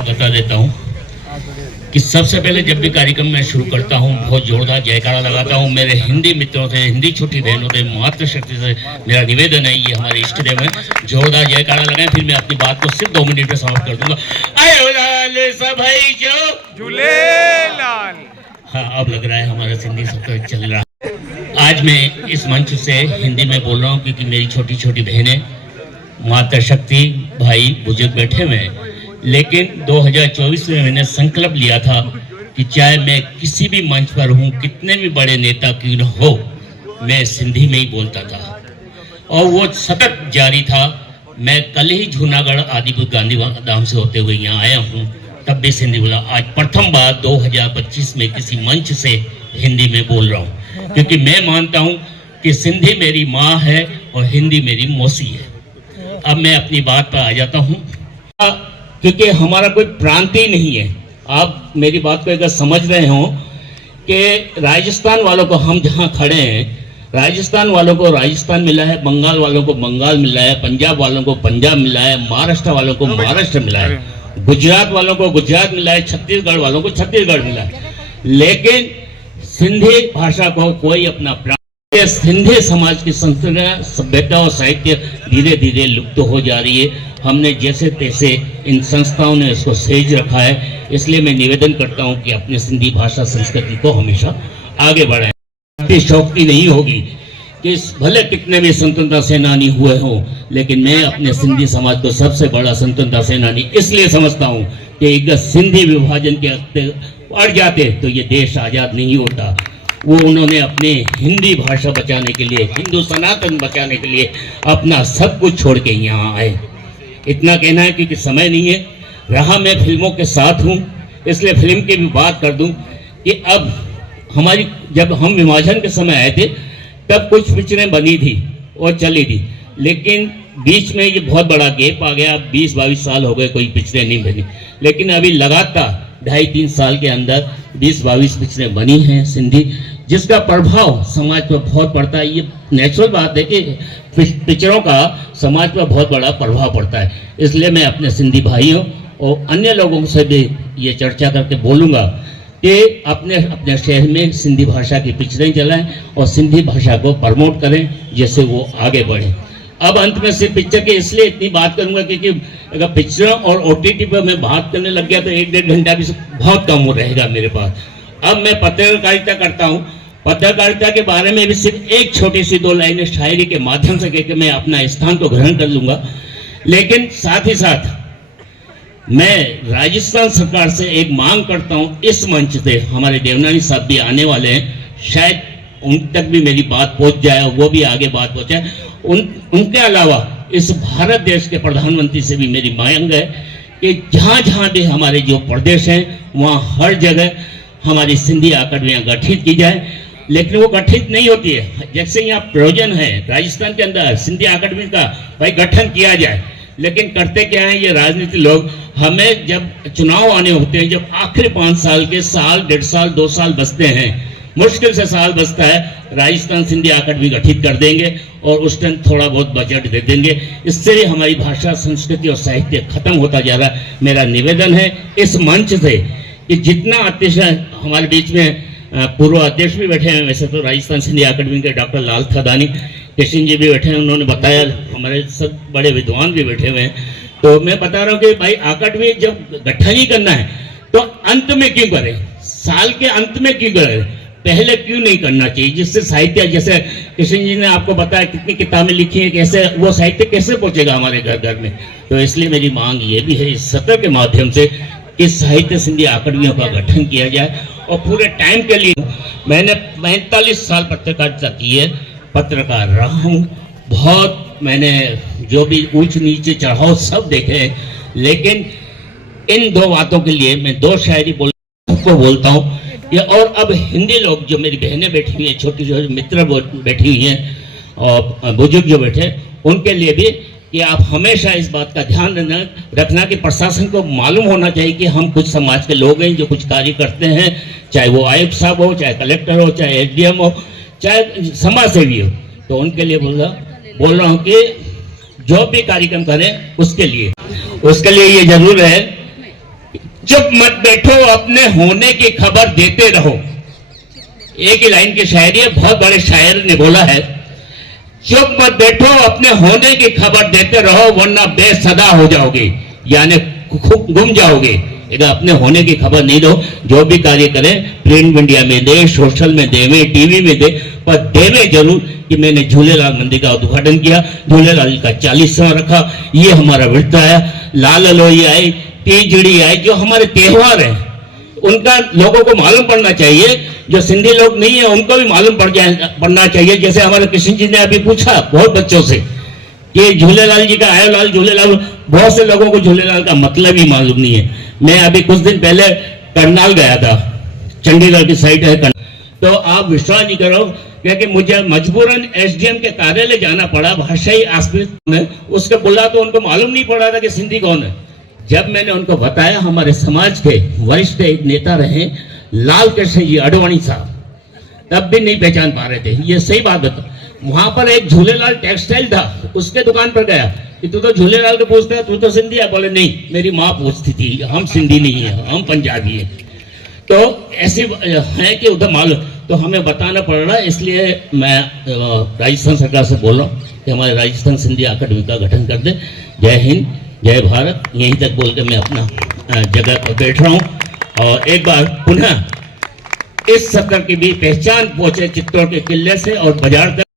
बता देता हूँ कि सबसे पहले जब भी कार्यक्रम मैं शुरू करता हूँ बहुत जोरदार जयकारा लगाता हूँ। मेरे हिंदी मित्रों से, हिंदी छोटी बहनों से, मातृशक्ति से मेरा निवेदन है, ये हमारे इष्ट देव है, जोरदार जयकारा लगाएं। फिर मैं अपनी बात को सिर्फ 2 मिनट में समाप्त कर दूंगा। आयो लाल सभाई जो झूलेलाल। हाँ, अब लग रहा है हमारा सिंधी सब चल रहा है। आज मैं इस मंच से हिंदी में बोल रहा हूँ क्योंकि मेरी छोटी छोटी बहनें, मातृशक्ति, भाई बुजुर्ग बैठे हुए हैं। लेकिन 2024 में मैंने संकल्प लिया था कि चाहे मैं किसी भी मंच पर हूँ, कितने भी बड़े नेता क्यों न हो, मैं सिंधी में ही बोलता था और वो सतत जारी था। मैं कल ही जूनागढ़ आदिपुर गांधी धाम से होते हुए यहाँ आया हूँ, तब भी सिंधी बोला। आज प्रथम बार 2025 में किसी मंच से हिंदी में बोल रहा हूँ क्योंकि मैं मानता हूँ कि सिंधी मेरी माँ है और हिंदी मेरी मौसी है। अब मैं अपनी बात पर आ जाता हूँ क्योंकि हमारा कोई प्रांत ही नहीं है। आप मेरी बात को अगर समझ रहे हो कि राजस्थान वालों को, हम जहाँ खड़े हैं, राजस्थान वालों को राजस्थान मिला है, बंगाल वालों को बंगाल मिला है, पंजाब वालों को पंजाब मिला है, महाराष्ट्र वालों को महाराष्ट्र मिला है, गुजरात वालों को गुजरात मिला है, छत्तीसगढ़ वालों को छत्तीसगढ़ मिला है। लेकिन सिंधी भाषा को कोई अपना प्रांत, सिंधी समाज की संस्कृति, सभ्यता और साहित्य धीरे धीरे लुप्त हो जा रही है। हमने जैसे तैसे इन संस्थाओं ने इसको सहेज रखा है। इसलिए मैं निवेदन करता हूं कि अपने सिंधी भाषा संस्कृति को हमेशा आगे बढ़ाएं। शौकती नहीं होगी कि भले कितने भी स्वतंत्रता सेनानी हुए हों, लेकिन मैं अपने सिंधी समाज को सबसे बड़ा स्वतंत्रता सेनानी इसलिए समझता हूं कि अगर सिंधी विभाजन के अड़ जाते तो ये देश आजाद नहीं होता। वो उन्होंने अपने हिंदी भाषा बचाने के लिए, हिंदू सनातन बचाने के लिए अपना सब कुछ छोड़ के यहाँ आए। इतना कहना है क्योंकि समय नहीं है रहा। मैं फिल्मों के साथ हूँ, इसलिए फिल्म की भी बात कर दूं कि अब हमारी, जब हम विभाजन के समय आए थे तब कुछ पिक्चरें बनी थी और चली थी, लेकिन बीच में ये बहुत बड़ा गैप आ गया। 20-22 साल हो गए कोई पिक्चरें नहीं बनी, लेकिन अभी लगातार 2.5-3 साल के अंदर 20-22 पिक्चरें बनी हैं सिंधी, जिसका प्रभाव समाज पर बहुत पड़ता है। ये नेचुरल बात है कि पिक्चरों का समाज पर बहुत बड़ा प्रभाव पड़ता है। इसलिए मैं अपने सिंधी भाइयों और अन्य लोगों से भी ये चर्चा करके बोलूँगा कि अपने अपने शहर में सिंधी भाषा की पिक्चरें चलाएं और सिंधी भाषा को प्रमोट करें, जिससे वो आगे बढ़े। अब अंत में सिर्फ पिक्चर के इसलिए इतनी बात करूंगा क्योंकि अगर पिक्चरों और OTT पर मैं बात करने लग गया तो 1-1.5 घंटा भी बहुत कम हो रहेगा मेरे पास। अब मैं पत्रकारिता करता हूँ, पत्रकारिता के बारे में भी सिर्फ एक छोटी सी 2 लाइनें शायरी के माध्यम से कहकर मैं अपना स्थान को ग्रहण कर लूंगा। लेकिन साथ ही साथ मैं राजस्थान सरकार से एक मांग करता हूँ, इस मंच से हमारे देवनानी साहब भी आने वाले हैं, शायद उन तक भी मेरी बात पहुंच जाए, वो भी आगे बात पहुंचाए। उनके अलावा इस भारत देश के प्रधानमंत्री से भी मेरी मांग है कि जहाँ जहाँ भी हमारे जो प्रदेश हैं वहाँ हर जगह हमारी सिंधी अकादमियाँ गठित की जाए। लेकिन वो गठित नहीं होती है, जैसे यहाँ प्रयोजन है राजस्थान के अंदर सिंधी अकादमी का भाई गठन किया जाए, लेकिन करते क्या है ये राजनीतिक लोग, हमें जब चुनाव आने होते हैं, जब आखिरी 5 साल के, साल 1.5 साल 2 साल बचते हैं, मुश्किल से साल बचता है, राजस्थान सिंधी अकादमी गठित कर देंगे और उस टाइम थोड़ा बहुत बजट दे देंगे। इससे भी हमारी भाषा, संस्कृति और साहित्य खत्म होता जा रहा है। मेरा निवेदन है इस मंच से कि जितना अतिशय हमारे बीच में पूर्व अध्यक्ष भी बैठे हैं, वैसे तो राजस्थान सिंधी अकादमी के डॉक्टर लाल थदानी कृष्ण जी भी बैठे हैं, उन्होंने बताया, हमारे सब बड़े विद्वान भी बैठे हुए हैं। तो मैं बता रहा हूँ कि भाई अकादमी जब गठन ही करना है तो अंत में क्यों करें, साल के अंत में क्यों करें, पहले क्यों नहीं करना चाहिए, जिससे साहित्य, जैसे कृष्ण जी ने आपको बताया कितनी किताबें लिखी हैं, कैसे वो साहित्य कैसे पहुंचेगा हमारे घर घर में। तो इसलिए मेरी मांग ये भी है इस सत्र के माध्यम से कि साहित्य सिंधी अकादमियों का गठन किया जाए। और पूरे टाइम के लिए मैंने 45 साल पत्रकारिता की है, पत्रकार रहा हूँ, बहुत मैंने जो भी ऊंच नीचे चढ़ाव सब देखे हैं, लेकिन इन 2 बातों के लिए मैं 2 शायरी बोलता हूँ। ये और अब हिंदी लोग जो मेरी बहनें बैठी हुई हैं, छोटी छोटी मित्र बैठी हुई हैं और बुजुर्ग जो बैठे, उनके लिए भी कि आप हमेशा इस बात का ध्यान रखना कि प्रशासन को मालूम होना चाहिए कि हम कुछ समाज के लोग हैं जो कुछ कार्य करते हैं, चाहे वो आयुक्त साहब हो, चाहे कलेक्टर हो, चाहे SDM हो, चाहे समाज सेवी हो। तो उनके लिए बोल रहा हूँ कि जो भी कार्यक्रम करें उसके लिए ये जरूर है चुप मत बैठो, अपने होने की खबर देते रहो। एक ही लाइन की शायरी है, बहुत बड़े शायर ने बोला है, चुप मत बैठो, अपने होने की खबर देते रहो, वरना बेसदा हो जाओगे, यानी गुम जाओगे। अगर अपने होने की खबर नहीं दो, जो भी कार्य करें प्रिंट मीडिया में दे, सोशल में देवे, टीवी में दे, पर देवे जरूर कि मैंने झूलेलाल मंदिर का उद्घाटन किया, झूलेलाल का 40वां रखा, ये हमारा व्रत आया, लाल लोई आई, तीजड़ी आई, जो हमारे त्योहार हैं उनका लोगों को मालूम पड़ना चाहिए। जो सिंधी लोग नहीं है उनको भी मालूम पड़ना चाहिए। जैसे हमारे कृष्ण जी ने अभी पूछा बहुत बच्चों से कि झूलेलाल जी का आयो लाल झूलेलाल, बहुत से लोगों को झूलेलाल का मतलब ही मालूम नहीं है। मैं अभी कुछ दिन पहले करनाल गया था, चंडीगढ़ की साइड है करनाल, तो आप विश्वास नहीं करो क्योंकि मुझे मजबूरन एसडीएम के कार्यालय जाना पड़ा, भाषाई आस्पित में उसके बोला तो उनको मालूम नहीं पड़ा था कि सिंधी कौन है। जब मैंने उनको बताया, हमारे समाज के वरिष्ठ एक नेता रहे लाल कृष्ण जी अडवाणी साहब, तब भी नहीं पहचान पा रहे थे। ये सही बात बता, वहां पर एक झूलेलाल टेक्सटाइल था, उसके दुकान पर गया कि तू तो झूलेलाल को पूछता है, तू तो सिंधी है? बोले नहीं, मेरी माँ पूछती थी, हम सिंधी नहीं है, हम पंजाबी है। तो ऐसी है कि उधर मालूम, तो हमें बताना पड़ रहा है। इसलिए मैं राजस्थान सरकार से बोल रहा हूँ कि हमारे राजस्थान सिंधी अकादमी का गठन कर दे। जय हिंद, जय भारत। यहीं तक बोल के मैं अपना जगह पर बैठ रहा हूँ। और एक बार पुनः इस सत्र की भी पहचान पहुंचे चित्तौड़ के किले से और बाजार तक।